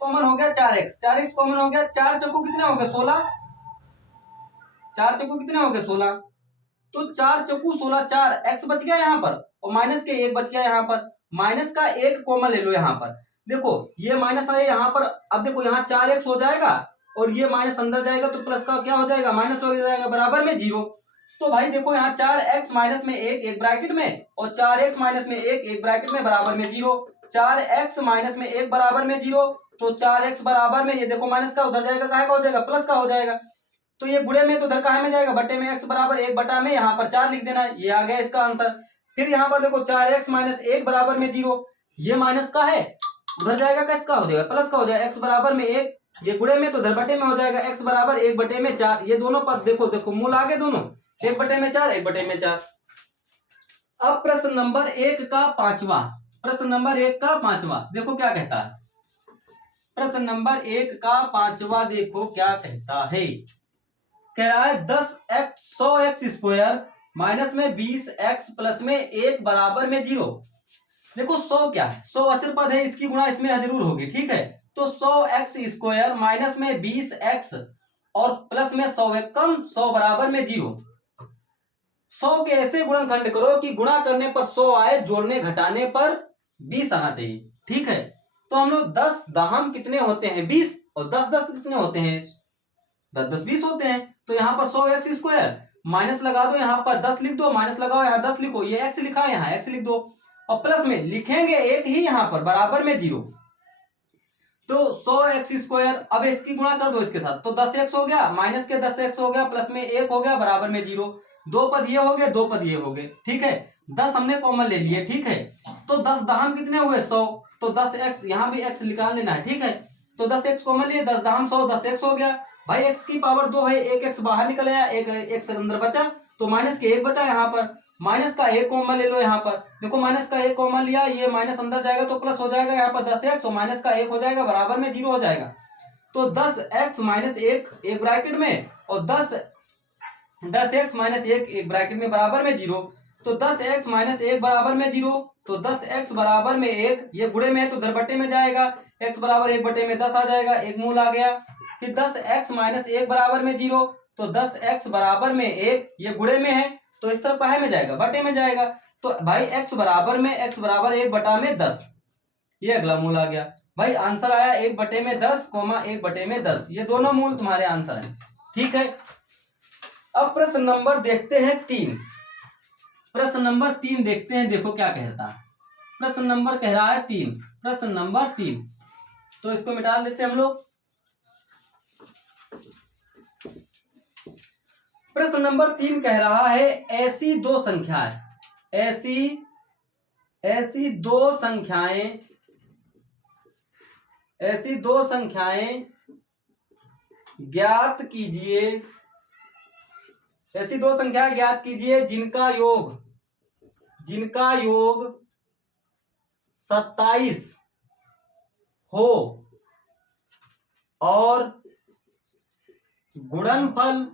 Common हो गया 4x, 4x common हो गया, 4 चक्कू कितने हो गए 16, 4 चक्कू कितने हो गए 16, तो 4 चक्कू 16, 4 x बच गया यहाँ पर और माइनस के 1 बच गया यहाँ पर, माइनस का 1 कॉमन ले लो यहाँ पर, देखो ये माइनस है यहाँ पर, अब देखो यहाँ 4x हो जाएगा और ये माइनस अंदर जाएगा तो प्लस का क्या हो जाएगा माइनस हो जाएगा बराबर में 0। तो भाई देखो यहाँ 4x माइनस में 1 एक ब्रैकेट में और 4x माइनस में 1 एक ब्रैकेट में बराबर में 0, 4x माइनस में 1 बराबर में 0, तो 4x बराबर में ये देखो माइनस का उधर जाएगा काहे का हो जाएगा प्लस का हो जाएगा, तो ये गुणे में तो उधर काहे में जाएगा बटे में, x बराबर 1 बटा में यहाँ पर 4 लिख देना है, ये आ गया इसका आंसर। फिर यहाँ पर देखो 4x माइनस 1 बराबर में 0, ये माइनस का है उधर जाएगा किसका हो जाएगा प्लस का हो जाएगा, x बराबर में 1, ये गुणे में तो उधर बटे में हो जाएगा, x बराबर 1 बटे में 4, ये दोनों पद देखो देखो मूल आगे दोनों 1 बटे में 4 1 बटे में 4। अब प्रश्न नंबर 1 का पांचवा, प्रश्न नंबर 1 का पांचवा देखो क्या कहता है, प्रश्न नंबर 1 का पांचवा देखो क्या कहता है, कह रहा है 10x 100x स्क्वायर माइनस में 20x प्लस में 1 बराबर में 0। देखो 100 क्या है, 100 अचर पद है, इसकी गुणा इसमें जरूर होगी, ठीक है, तो 100x स्क्वायर माइनस में 20x और प्लस में 100 है कम 100 बराबर में 0। 100 के ऐसे गुणनखंड करो कि गुणा करने पर 100 आए, जोड़ने घटाने पर 20 आना चाहिए, ठीक है। तो हम लोग 10 दाहम कितने होते हैं 20 और 10 10 कितने होते हैं 10 10 20 होते हैं, तो यहाँ पर 100x स्क्वायर माइनस लगा दो, यहाँ पर 10 लिख दो, माइनस लगाओ यहाँ 10 लिखो, ये x लिखा है यहाँ x लिख दो और प्लस में लिखेंगे 1 ही यहाँ पर बराबर में 0, तो 100x स्क्वायर अब इसकी गुणा कर दो इसके साथ, तो 10x हो गया माइनस के 10x हो गया प्लस में 1 हो गया बराबर में 0, दो पद ये हो गए दो पद ये हो गए, ठीक है, 10 हमने कॉमन ले लिए, ठीक है, तो 10 दाहम कितने हुए 100, तो 10x यहाँ भी x निकाल लेना है, ठीक है, तो 10x कॉमन लिए 10 दाहम 100 10x हो गया, भाई x की पावर 2 है, एक x बाहर निकल आया, एक x अंदर बचा, तो माइनस के 1 बचा यहाँ पर, माइनस का 1 कॉमन ले लो यहाँ पर, देखो माइनस का 1 कॉमन लिया, ये माइनस अंदर जाएगा तो प्लस हो जाएगा यहाँ पर 10x, तो माइनस का 1 हो जाएगा बराबर में 0 हो जाएगा, तो 10x माइनस 1 एक ब्रैकेट में और 10x माइनस 1 एक ब्रैकेट में बराबर में 0, तो 10x माइनस 1 बराबर में 0, तो 10x बराबर में 1, ये गुणे में है तो उधर बटे में जाएगा, x बराबर 1 बटे में 10 आ जाएगा, एक मूल आ गया, फिर 10x माइनस 1 बराबर में 0, तो 10x बराबर में 1, ये गुणे में है तो इस तरफ काहे में जाएगा बटे में जाएगा, तो भाई x बराबर में x बराबर 1 बटा में 10, ये अगला मूल आ गया, भाई आंसर आया 1 बटे में 10 कोमा 1 बटे में 10, ये दोनों मूल तुम्हारे आंसर हैं, ठीक है। अब प्रश्न नंबर देखते हैं 3, प्रश्न नंबर 3 देखते हैं, देखो क्या कहता है, प्रश्न नंबर कह रहा है 3, प्रश्न नंबर 3, तो इसको मिटा देते हैं हम लोग। प्रश्न नंबर 3 कह रहा है ऐसी दो संख्याएं, ऐसी दो संख्याएं ज्ञात कीजिए, ऐसी दो संख्याएं ज्ञात कीजिए जिनका योग 27 हो और गुणनफल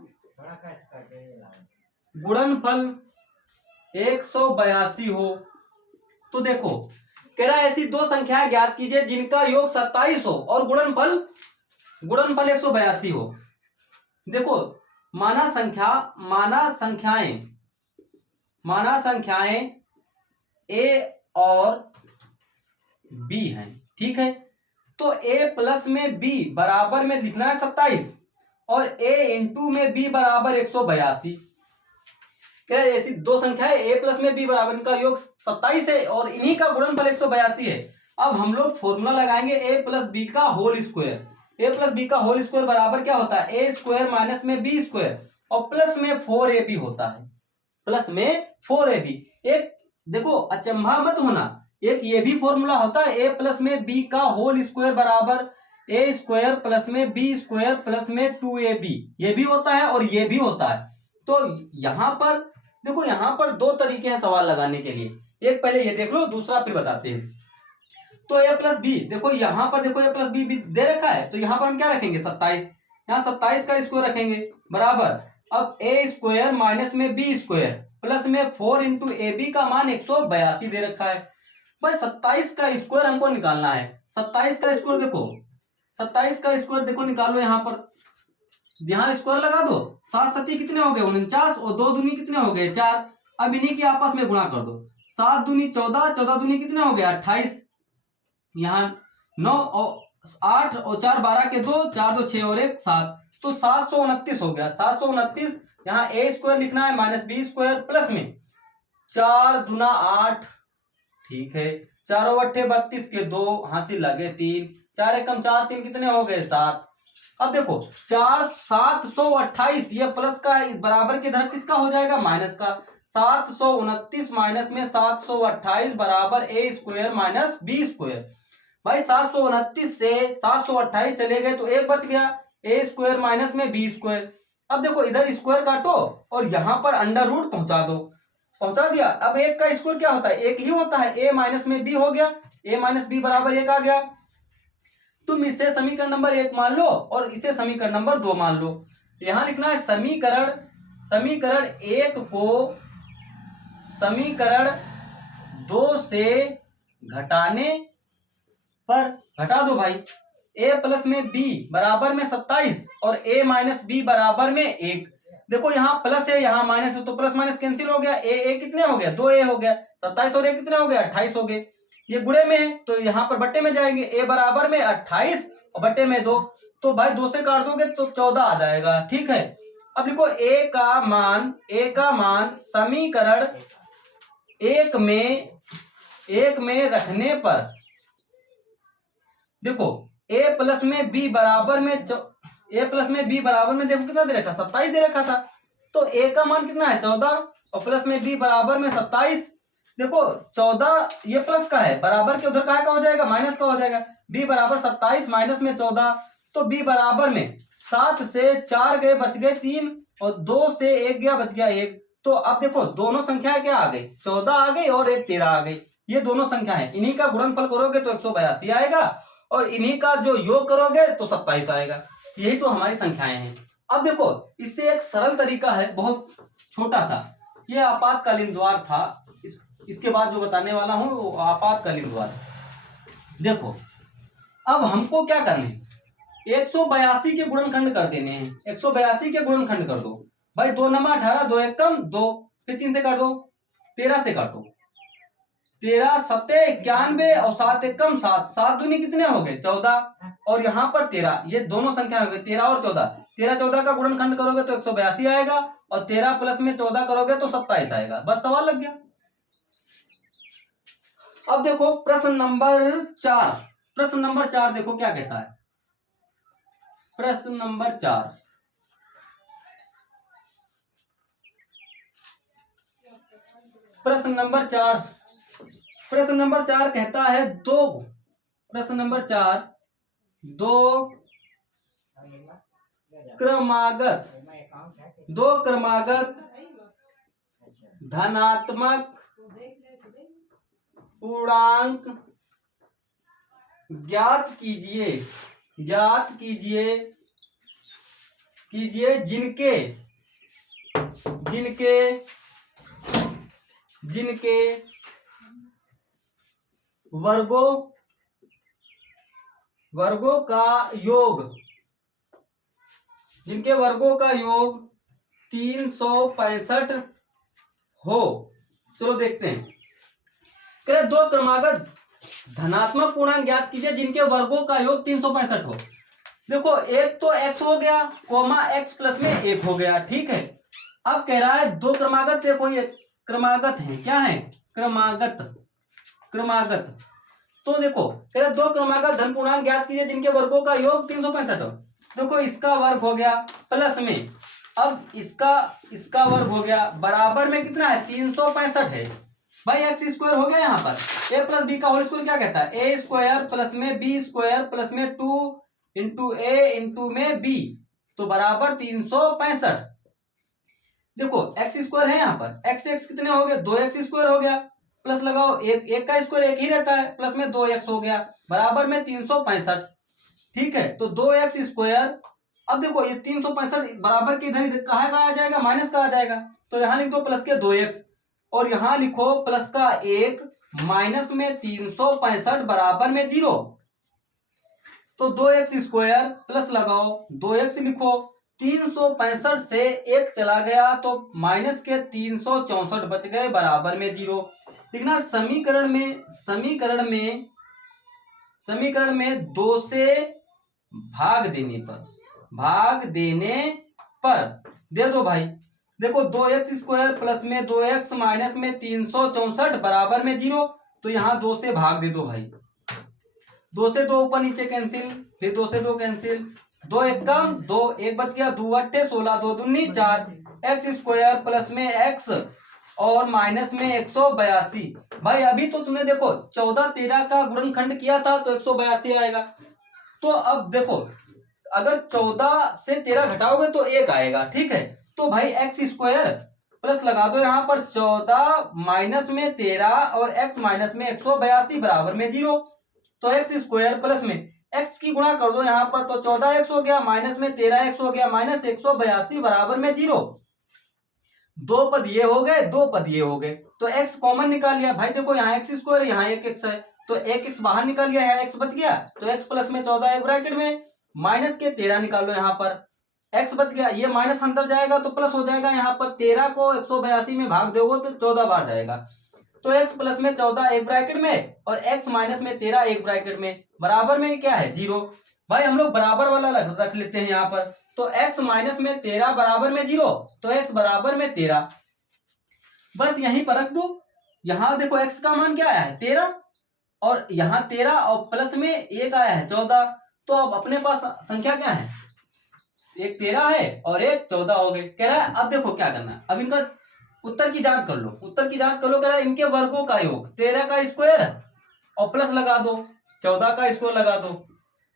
182 हो। तो देखो कह रहा है ऐसी दो संख्याएं ज्ञात कीजिए जिनका योग 27 हो और गुणनफल 182 हो। देखो माना संख्याएं a और b हैं, ठीक है, तो a प्लस में b बराबर में लिखना है 27 और a इंटू में b बराबर 182। कह रहे ऐसी दो संख्याएं a प्लस में b बराबर, इनका योग 27 है और इन्हीं का गुणनफल 182 है। अब हम लोग फॉर्मूला लगाएंगे a प्लस बी का whole square, a plus B का होल स्क्वायर बराबर क्या होता है a स्क्वायर माइनस में b स्क्वायर और प्लस में 4ab होता है, प्लस में 4ab। एक देखो अचंभा मत होना, एक ये भी फॉर्मूला होता है a प्लस में b का होल स्क्वायर बराबर a स्क्वायर प्लस में b स्क्वायर प्लस में 2ab, ये भी होता है और ये भी होता है। तो यहां पर देखो यहां पर दो तरीके हैं सवाल लगाने के लिए, एक पहले ये देख लो दूसरा फिर बताते हैं। तो a प्लस बी देखो यहां पर देखो a प्लस बी भी दे रखा है, तो यहां पर हम क्या रखेंगे 27, यहाँ 27 का स्क्वायर रखेंगे बराबर, अब a स्क्वायर माइनस में b स्क्वायर प्लस में 4 इंटू ए बी का मान 182 दे रखा है। भाई 27 का स्क्वायर हमको निकालना है, 27 का स्क्वायर देखो 27 का स्क्वायर देखो निकालो यहाँ पर, यहाँ स्क्वायर लगा दो, 7 सती कितने हो गए 49 और 2 दूनी कितने हो गए 4। अब इन्हीं की आपस में गुणा कर दो, 7 दूनी 14, 14 दूनी कितने हो गए 28, यहाँ 9 और 8 और 4 12 के 2, 4 2 6 और 1 7, तो 729 हो गया। 729 यहाँ ए स्क्वायर लिखना है माइनस बी स्क्वायर प्लस में 4 दूना 8, ठीक है, 4 अट्ठे 32 के 2, हासिल लगे 3, 4 एकम 4 3 कितने हो गए 7। अब देखो 4 728 ये प्लस का बराबर के इधर किसका हो जाएगा माइनस का, 729 माइनस में 728 बराबर ए स्क्वायर माइनस बी स्क्वायर। भाई 729 से 728 चले गए तो एक बच गया, ए स्क्वायर माइनस में बी स्क्वायर। अब देखो इधर स्क्वायर काटो और यहां पर अंडर रूट पहुंचा दो, पहुंचा दिया। अब एक का स्क्वायर क्या होता है एक ही होता है, ए माइनस में बी हो गया, ए माइनस बी बराबर 1 आ गया। तुम इसे समीकरण नंबर 1 मान लो और इसे समीकरण नंबर 2 मान लो। यहां लिखना है समीकरण 1 को समीकरण 2 से घटाने पर घटा दो भाई, a प्लस में b बराबर में 27 और a माइनस बी बराबर में 1। देखो यहाँ प्लस है यहाँ माइनस है तो प्लस माइनस कैंसिल हो गया, a कितने हो गया 2a हो गया, 27 और a कितने हो गया 28 हो गए। ये गुणे में है तो यहाँ पर बट्टे में जाएंगे, a बराबर में 28 और बट्टे में 2, तो भाई 2 से काट दोगे तो 14 आ जाएगा, ठीक है। अब लिखो a का मान समीकरण 1 में रखने पर, देखो a प्लस में b बराबर में देखो कितना दे रखा 27 दे रखा था, तो a का मान कितना है 14 और प्लस में b बराबर में 27। देखो 14 ये प्लस का है, बराबर के उधर का हो जाएगा माइनस का हो जाएगा, b बराबर 27 माइनस में 14, तो b बराबर में 7 से 4 गए बच गए 3 और 2 से 1 गया बच गया 1। तो अब देखो दोनों संख्याएं क्या आ गई 14 आ गई और 1 13 आ गई, ये दोनों संख्या है, इन्हीं का गुणनफल करोगे तो 182 आएगा और इन्हीं का जो योग करोगे तो 27 आएगा। यही तो हमारी संख्याएं हैं। अब देखो इससे एक सरल तरीका है बहुत छोटा सा, ये आपातकालीन द्वार था, इसके बाद जो बताने वाला हूं वो आपातकालीन द्वार। देखो अब हमको क्या करना है 182 के गुणनखंड कर देने हैं, 182 के गुणनखंड कर दो भाई, 2 नमा 18, 2 एकम 2, फिर 3 से काट दो, 13 से काटो, 13 सत्ते 91 और 7 एकम 7, 7 दूनी कितने हो गए 14 और यहाँ पर 13, ये दोनों संख्या हो गई 13 और 14, 13 14 का गुणनखंड करोगे तो 182 आएगा और 13 प्लस में 14 करोगे तो 27 आएगा, बस सवाल लग गया। अब देखो प्रश्न नंबर 4 देखो क्या कहता है, प्रश्न नंबर 4 कहता है प्रश्न नंबर 4 दो क्रमागत धनात्मक पूर्णांक ज्ञात कीजिए जिनके वर्गों का योग 365 हो। चलो देखते हैं, दो क्रमागत धनात्मक पूर्णांक ज्ञात कीजिए जिनके वर्गों का योग 365 हो। देखो एक तो x हो गया कोमा x प्लस में 1 हो गया, ठीक है। अब कह रहा है दो क्रमागत, देखो ये क्रमागत है, क्या है क्रमागत। तो देखो कह रहा दो क्रमागत धन पूर्णांक ज्ञात कीजिए जिनके वर्गों का योग 365 हो। देखो इसका वर्ग हो गया प्लस में, अब इसका वर्ग हो गया बराबर में कितना है 365 है भाई, एक्स स्क्वायर हो गया। यहाँ पर ए प्लस बी का होल स्क्वायर क्या कहता है ए स्क्वायर प्लस में बी स्क्वायर प्लस में 2 इंटू ए इंटू में बी, तो बराबर 365। देखो एक्स स्क्वायर है यहाँ पर, एक्स कितने हो गए 2x स्क्वायर हो गया, प्लस लगाओ एक का स्क्वायर एक ही रहता है, प्लस में 2x हो गया बराबर में 365, ठीक है। तो 2x स्क्वायर, अब देखो ये 365 बराबर के इधर कहाँ का आ जाएगा माइनस का आ जाएगा, तो यहाँ लिख दो प्लस के 2x और यहाँ लिखो प्लस का 1 माइनस में 365 बराबर में 0। तो 2x² प्लस लगाओ 2x लिखो, 365 से एक चला गया तो माइनस के 364 बच गए बराबर में 0। लिखना समीकरण में 2 से भाग देने पर दे दो भाई। देखो 2x² प्लस में 2x माइनस में 364 बराबर में 0, तो यहाँ 2 से भाग दे दो भाई। 2 से 2 ऊपर नीचे कैंसिल, फिर 2 से 2 कैंसिल, 2 एक कम 2, एक बच गया, 2 अट्ठे 16, 2 दूनी 4, x² प्लस में x और माइनस में 182। भाई अभी तो तुमने देखो 14 13 का गुणनखंड किया था तो 182 आएगा। तो अब देखो अगर 14 से 13 घटाओगे तो 1 आएगा, ठीक है। तो भाई x² प्लस लगा दो यहाँ पर 14 माइनस में 13 और x माइनस में 182 बराबर में 0। तो x² प्लस में x की गुणा कर दो यहाँ पर, तो 14x हो गया माइनस में 13x हो गया माइनस 182 बराबर में 0। 2 पद ये हो गए, 2 पद ये हो गए, तो x कॉमन निकाल लिया भाई। देखो यहाँ x² यहाँ 1x है तो 1x बाहर निकल गया है, x बच गया, तो x प्लस में 14 एक ब्रैकेट में, माइनस के 13 निकालो यहाँ पर, x बच गया, ये माइनस अंदर जाएगा तो प्लस हो जाएगा। यहाँ पर 13 को 182 में भाग दोगे तो 14 बार जाएगा, तो x प्लस में 14 एक ब्रैकेट में और x माइनस में 13 एक ब्रैकेट में, बराबर में क्या है 0। भाई हम लोग बराबर वाला रख लेते हैं यहाँ पर, तो x माइनस में 13 बराबर में 0, तो x बराबर में 13, बस यहीं पर रख दो। यहाँ देखो x का मान क्या आया है 13 और यहाँ 13 और प्लस में 1 आया है 14, तो अब अपने पास संख्या क्या है, एक 13 है और एक 14 हो गए। कह रहा है अब देखो क्या करना है, अब इनका उत्तर की जांच कर लो, कह रहा है इनके वर्गों का योग 13 का स्क्वायर और प्लस लगा दो 14 का स्क्वायर लगा दो,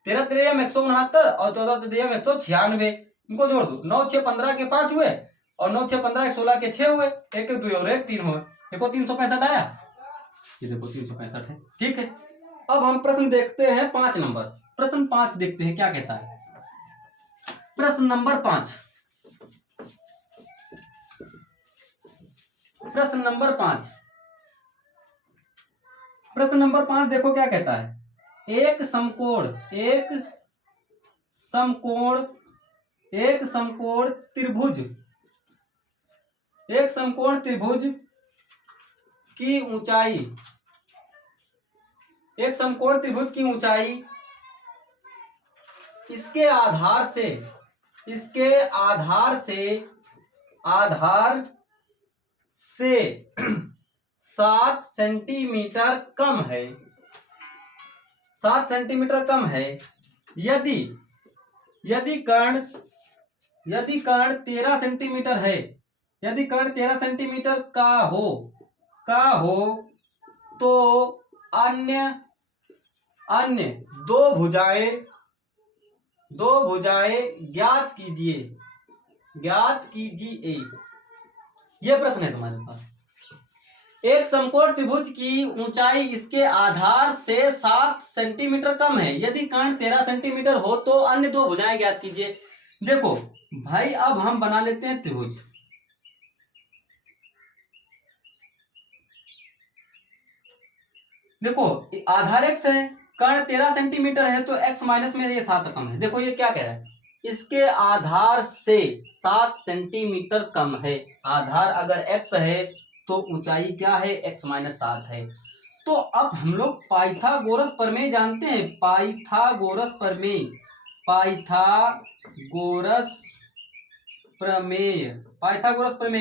13 3 169 और 14 3 196, इनको जोड़ दो, 9 6 15 के 5 हुए और 9 6 15 16 के 6 हुए, 1 1 2 और 1 3 हुए, देखो 365 आया, ये देखो 365 है, ठीक है। अब हम प्रश्न देखते हैं 5 नंबर, प्रश्न 5 देखते हैं क्या कहता है। प्रश्न नंबर 5, प्रश्न नंबर 5 देखो क्या कहता है। एक समकोण त्रिभुज की ऊंचाई इसके आधार से 7 सेंटीमीटर कम है, 7 सेंटीमीटर कम है, यदि कर्ण 13 सेंटीमीटर है, यदि कर्ण 13 सेंटीमीटर का हो तो अन्य दो भुजाएं ज्ञात कीजिए। यह प्रश्न है तुम्हारे पास। एक समकोण त्रिभुज की ऊंचाई इसके आधार से 7 सेंटीमीटर कम है, यदि कर्ण 13 सेंटीमीटर हो तो अन्य दो भुजाएं ज्ञात कीजिए। देखो भाई अब हम बना लेते हैं त्रिभुज। देखो आधार x है, कर्ण 13 सेंटीमीटर है तो x माइनस में ये 7 कम है। देखो ये क्या कह रहा है, इसके आधार से 7 सेंटीमीटर कम है। आधार अगर x है तो ऊंचाई क्या है, x माइनस 7 है। तो अब हम लोग पाइथागोरस प्रमेय जानते हैं, पाइथागोरस प्रमेय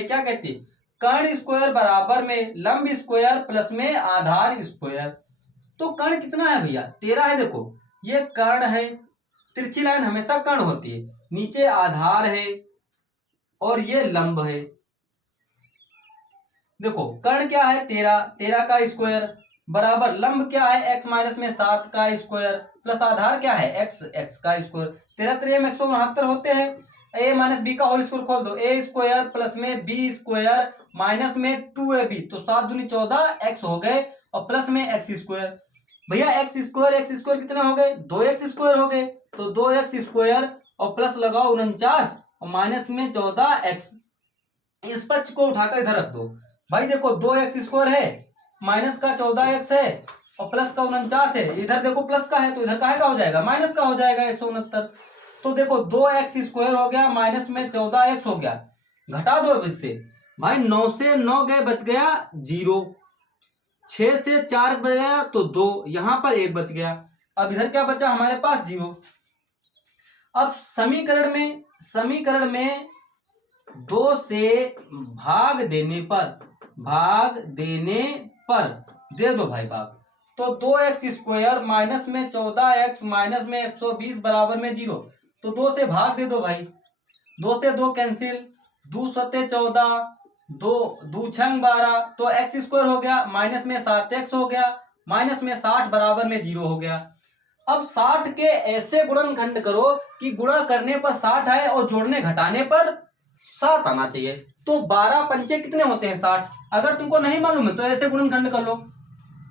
क्या कहते हैं, कर्ण स्क्वायर बराबर में लंब स्क्वायर प्लस में आधार स्क्वायर। तो कर्ण कितना है भैया 13 है। देखो ये कर्ण है, तिरछी लाइन हमेशा कर्ण होती है, नीचे आधार है और ये लंब है। देखो कर्ण क्या है 13 का स्क्वायर बराबर लंब क्या है x माइनस में 7 का स्क्वायर प्लस आधार क्या है x का स्क्वायर। 13 3 169 होते हैं, a माइनस बी का होल स्क्वायर खोल दो, a स्क्वायर प्लस में b स्क्वायर माइनस में 2ab, तो 7 दूनी 14 x हो गए और प्लस में x स्क्वायर। भैया x स्क्वायर कितने हो गए 2x स्क्वायर हो गए, तो 2x स्क्वायर और प्लस लगाओ 49 और माइनस में 14x, इस पक्ष को उठाकर इधर रख दो। भाई देखो 2x स्क्वायर है माइनस का 14x है और प्लस का 49 है, इधर देखो प्लस का है तो इधर काहे का हो जाएगा, माइनस का हो जाएगा 169। तो देखो 2x² हो गया, माइनस में 14x हो गया, घटा दो अब इससे भाई, 9 से 9 गए, बच गया 0, 6 से 4 गया तो 2, यहां पर 1 बच गया, अब इधर क्या बचा हमारे पास 0। अब समीकरण में 2 से भाग देने पर दे दो भाई भाग, तो 2x² माइनस में 14x माइनस में 120 बराबर में 0, तो 2 से भाग दे दो भाई, 2 से 2 कैंसिल, 2 सत्ते 14, 2 2 छंग 12, तो x² हो गया, माइनस में 7x हो गया, माइनस में 60 बराबर में 0 हो गया। अब 60 के ऐसे गुणनखंड करो कि गुणा करने पर 60 आए और जोड़ने घटाने पर 7 आना चाहिए। तो 12 पंचे कितने होते हैं 60, अगर तुमको नहीं मालूम है तो ऐसे गुणनखंड कर लो,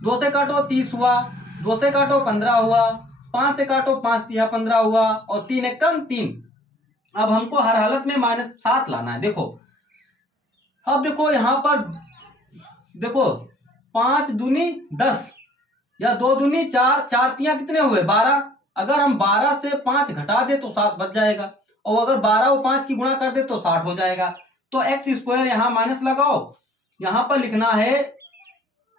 2 से काटो 30 हुआ, 2 से काटो 15 हुआ, 5 से काटो 5 तिया 15 हुआ, और 3 एक कम 3। अब हमको हर हालत में -7 लाना है। देखो अब देखो यहां पर देखो 5 दूनी 10 या 2 दूनी 4, 4 तिया कितने हुए 12, अगर हम 12 से 5 घटा दे तो 7 बच जाएगा, और अगर 12 और 5 की गुणा कर दे तो 60 हो जाएगा। तो x² यहां माइनस लगाओ, यहां पर लिखना है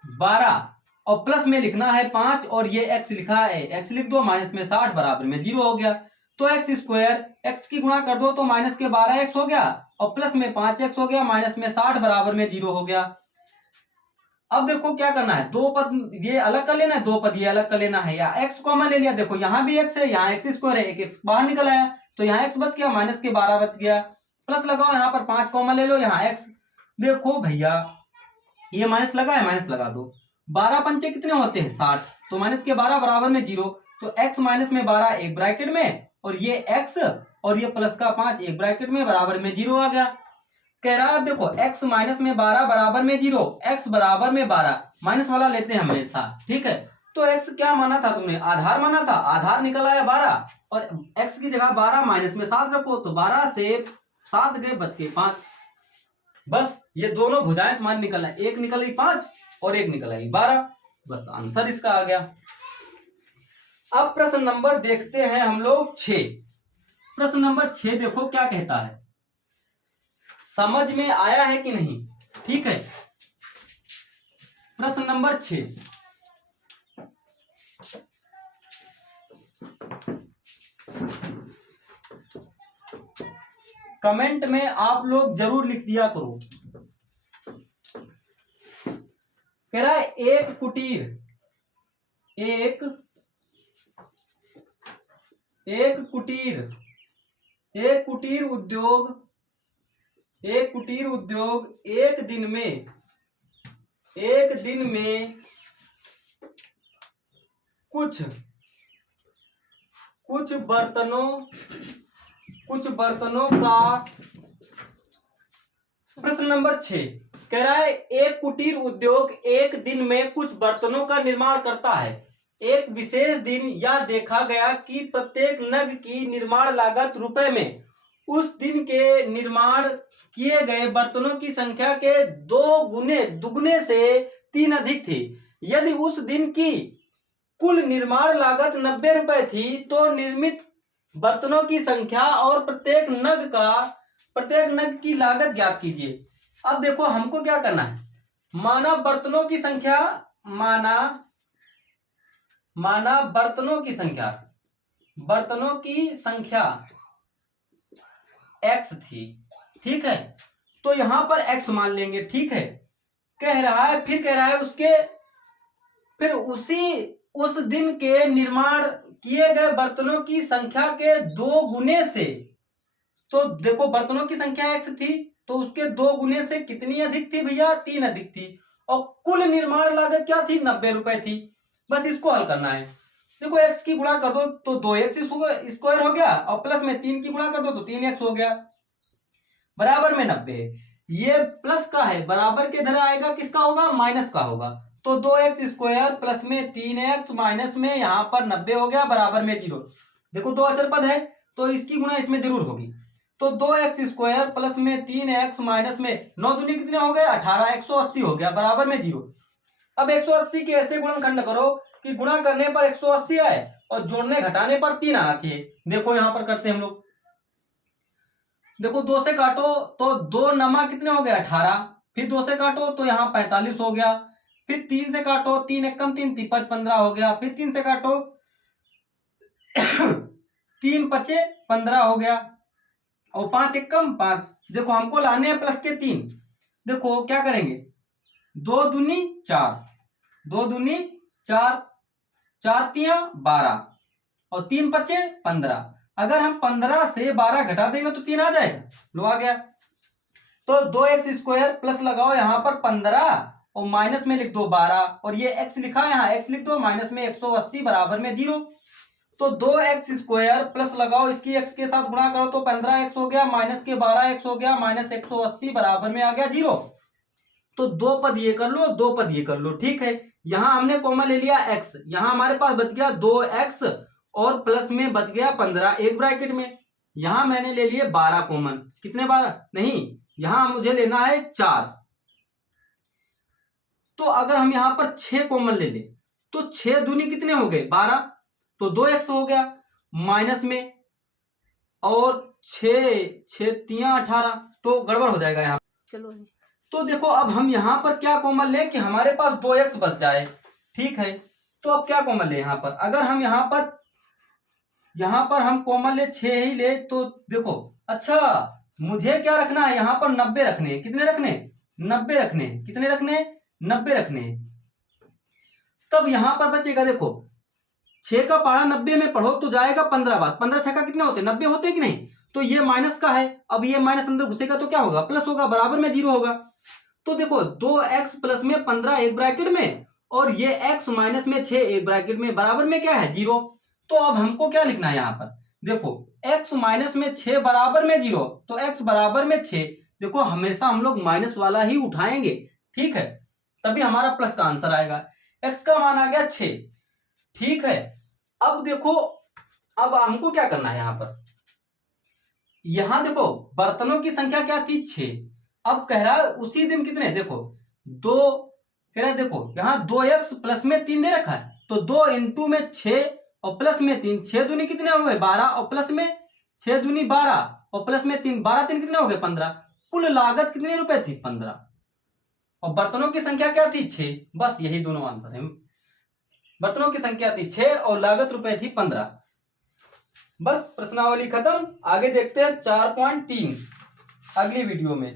12 और प्लस में लिखना है 5, और ये x लिखा है, x लिख दो, माइनस में 60 बराबर में 0 हो गया। तो x² x की गुणा कर दो तो माइनस के 12x हो गया, और प्लस में 5x हो गया, माइनस में 60 बराबर में 0 हो गया। अब देखो क्या करना है, 2 पद ये अलग कर लेना है, 2 पद ये अलग कर लेना है, या x कॉमन ले लिया, देखो यहाँ भी x है, यहाँ x² है, एक x बाहर निकल आया, तो यहाँ x बच गया, माइनस के 12 बच गया, प्लस लगाओ, यहाँ पर 5 कॉमन ले लो, यहाँ x, देखो भैया ये माइनस लगा है, माइनस लगा दो, 12 पंचे कितने होते हैं 60, तो माइनस के 12 बराबर में 0, तो x माइनस में 12 एक ब्रैकेट में, और ये x और ये प्लस का 5 एक ब्रैकेट में, बराबर में 0 आ गया। कह रहा है देखो x माइनस में 12 बराबर में 0, x बराबर में 12, माइनस वाला लेते हैं हमेशा, ठीक है। तो x क्या माना था तुमने, आधार माना था, आधार निकल आया 12, और x की जगह 12 माइनस में 7 रखो, तो 12 से 7 गए, बच के 5, बस ये दोनों भुजाएं तुम्हारी निकल आए, एक निकल आई 5 और एक निकल आई 12, बस आंसर इसका आ गया। अब प्रश्न नंबर देखते हैं हम लोग 6। प्रश्न नंबर 6 देखो क्या कहता है, समझ में आया है कि नहीं, ठीक है। प्रश्न नंबर 6, कमेंट में आप लोग जरूर लिख दिया करो। कह रहा है एक कुटीर उद्योग एक दिन में कुछ बर्तनों का, प्रश्न नंबर 6 कह रहा है एक कुटीर उद्योग एक दिन में कुछ बर्तनों का निर्माण करता है। एक विशेष दिन यह देखा गया कि प्रत्येक नग की निर्माण लागत रुपए में उस दिन के निर्माण किए गए बर्तनों की संख्या के दुगने से 3 अधिक थी। यदि उस दिन की कुल निर्माण लागत 90 रुपए थी तो निर्मित बर्तनों की संख्या और प्रत्येक नग की लागत ज्ञात कीजिए। अब देखो हमको क्या करना है, माना बर्तनों की संख्या x थी, ठीक है, तो यहां पर x मान लेंगे, ठीक है। कह रहा है फिर उस दिन के निर्माण किए गए बर्तनों की संख्या के 2 गुने से, तो देखो बर्तनों की संख्या x थी तो उसके 2 गुने से कितनी अधिक थी भैया, 3 अधिक थी, और कुल निर्माण लागत क्या थी 90 रुपए थी। बस इसको हल करना है। देखो x की गुणा कर दो तो 2x² हो गया, और प्लस में 3 की गुणा कर दो तो 3x हो गया, बराबर में 90। ये प्लस का है, बराबर के इधर आएगा किसका होगा, माइनस का होगा, तो 2x² प्लस में 3x माइनस में यहां पर 90 हो गया, बराबर में 0। देखो 2 अचर पद है तो इसकी गुणा इसमें जरूर होगी, तो 2x² प्लस में 3x माइनस में 9 दूनी कितने हो गए 18, 180 हो गया, बराबर में 0। अब 180 के ऐसे गुणनखंड करो कि गुणा करने पर 180 आए और जोड़ने घटाने पर 3 आना चाहिए। देखो यहां पर करते हैं हम लोग। देखो 2 से काटो तो 2 नमा कितने हो गए 18, फिर 2 से काटो तो यहाँ 45 हो गया, फिर 3 से काटो 3 एकम 3 5 15 हो गया, फिर 3 से काटो 3 पचे 15 हो गया, और 5 एकम 5। देखो हमको लाने हैं प्लस के 3। देखो क्या करेंगे, 2 दूनी 4, 2 दूनी 4, 4 तिया 12 और 3 पचे 15। अगर हम 15 से 12 घटा देंगे तो 3 आ जाएगा। लो आ गया। तो 2x² प्लस लगाओ यहाँ पर 15 और माइनस में लिख दो 12, और ये x लिखा है यहाँ x लिख दो, माइनस में 180 बराबर में 0। तो 2x² प्लस लगाओ, इसकी x के साथ गुणा करो तो 15x हो गया, माइनस के 12x हो गया, माइनस 180 बराबर में आ गया 0। तो 2 पद ये कर लो, 2 पद ये कर लो, ठीक है। यहां हमने कॉमन ले लिया x, यहां हमारे पास बच गया 2x और प्लस में बच गया 15 एक ब्रैकेट में। यहां मैंने ले लिए 12 कॉमन, कितने 12 नहीं, यहां मुझे लेना है 4। तो अगर हम यहां पर 6 कॉमन ले ले तो 6 दूनी कितने हो गए 12, तो 2x हो गया, माइनस में और 6 तिया 18, तो गड़बड़ हो जाएगा यहाँ। चलो तो देखो अब हम यहां पर क्या कॉमन ले कि हमारे पास 2x बच जाए, ठीक है। तो अब क्या कॉमन ले यहां पर, अगर हम यहां पर हम कॉमन ले 6 ही ले तो देखो, अच्छा मुझे क्या रखना है यहां पर 90 रखने, कितने रखने 90 रखने, कितने रखने 90 रखने। तब यहां पर बचेगा, देखो 6 का पहाड़ा 90 में पढ़ो तो जाएगा 15 बार, 15 छक्का कितने होते 90 होते कि नहीं। तो ये माइनस का है, अब ये माइनस अंदर घुसेगा तो क्या होगा प्लस होगा, बराबर में 0 होगा। तो देखो 2x प्लस में 15 एक ब्रैकेट में और ये x माइनस में 6 एक ब्रैकेट में, बराबर में क्या है 0। तो अब हमको क्या लिखना है यहाँ पर, देखो x माइनस में 6 बराबर में 0, तो x बराबर में 6। देखो हमेशा हम लोग माइनस वाला ही उठाएंगे, ठीक है, तभी हमारा प्लस का आंसर आएगा। x का मान आ गया 6, ठीक है। अब देखो अब हमको क्या करना है यहाँ पर, यहां देखो बर्तनों की संख्या क्या थी 6। अब कह रहा है उसी दिन कितने, देखो 2 कह रहा है, देखो यहां 2x प्लस में 3 दे रखा है, तो 2 इंटू में 6 और प्लस में 3, 6 दूनी कितने हो गए 12 और प्लस में 6 दूनी 12 और प्लस में 3, 12 3 कितने हो गए 15। कुल लागत कितने रुपए थी 15, और बर्तनों की संख्या क्या थी 6। बस यही दोनों आंसर है, बर्तनों की संख्या थी 6 और लागत रुपए थी 15। बस प्रश्नावली खत्म। आगे देखते हैं 4.3 अगली वीडियो में।